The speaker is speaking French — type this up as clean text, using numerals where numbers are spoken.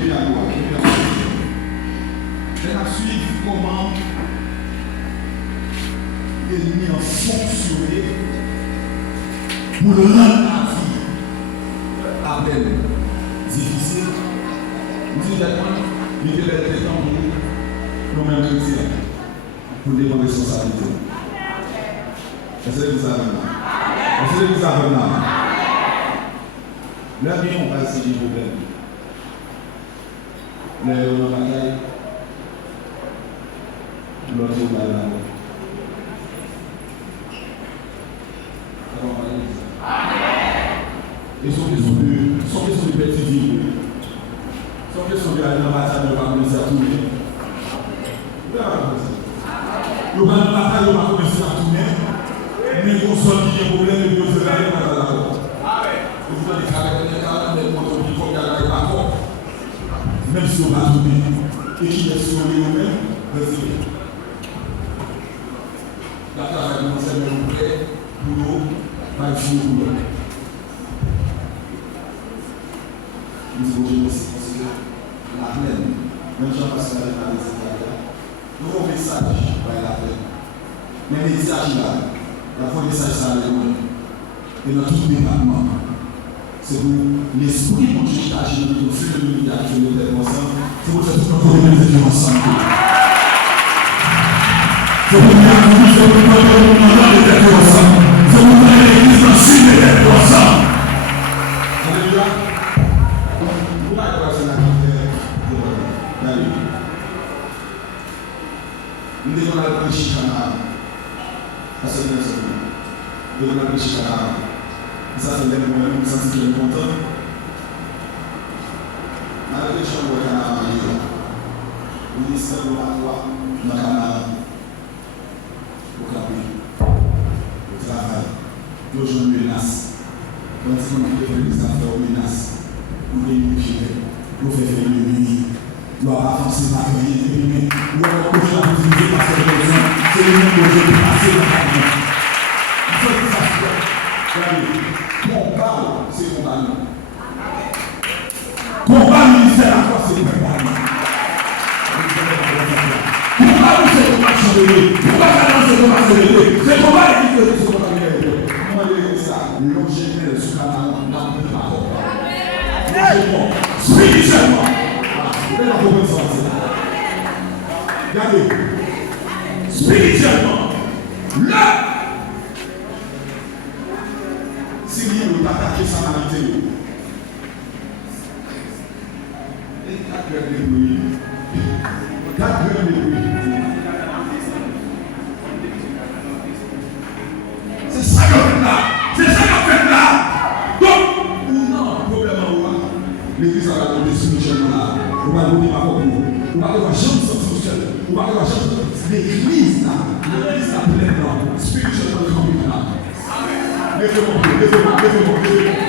On va suivre comment l'ennemi a fonctionné pour le rendre la vie à peine difficile. Nous disons il était le temps pour nous-mêmes chrétiens pour défendre la responsabilité. Est-ce que vous avez là? Est-ce que vous avez là? Là, bien, on va essayer des problèmes. Là, on va bataille. L'autre, on va là. Et sont question de petits vies. Sont question de aller dans la bataille, de ne pas commencer à tourner. Vous avez compris? Vous allez dans la bataille, de ne pas commencer à tourner. Mais vous sortez des problèmes et vous allez aller dans la bataille. Vous allez faire des caractères de contre qui font garder la porte. Même si on va tourner. Et qui est sur nous-mêmes, vas-y. La travail de nous est prêt pour nous, pas pour nous. Nous devons aussi considérer la plaine. Même Jean-Pascal a parlé de ça. Nous avons un message pour la plaine. Mais le message là, il y a un message ça à l'école. Et dans tout département, c'est pour l'esprit de Dieu qui agit dans le feu de l'unité qui nous est ensemble. C'est pour ça que nous devons nous ensemble. C'est pour nous être ensemble. C'est pour nous l'église dans le sud d'être ensemble. Alléluia. Nous devons aller pour Chicana. Parce que nous devons aller pour Chicana. Ça, c'est le moment où nous sentons qu'il est content. Dans la région de Canada, le ministère de la loi dans Canada, au Capri, au travail, nous avons une menace. Quand on a fait des affaires aux menaces, nous devons nous faire faire le nuit. Nous avons avancé par le nuit. Nous avons coché la possibilité parce que c'est le même projet qui passe dans la vie. Il faut que ça se fasse. Combat, c'est combat. Combat ministère à quoi c'est combat. Combat, c'est combat sur le lit. Combat, c'est combat sur le lit. C'est combat qui fait ce combat. Comment dire ça? L'objet sur la main, n'a pas de parole. Spirituellement. Vous avez la reconnaissance. Regardez. Spirituellement. Là. Si vous voulez attaquer sa maladie, et 4 heures de bruit, 4 heures de bruit. C'est ça qu'on fait là. C'est ça qu'on fait là. Donc, ou non, problème en moi. L'église a la spirituellement là. On va donner ma propre. On va avoir chance spirituelle. On va avoir chance de l'église là. L'église là pleine là. Spirituellement là. Levez-moi.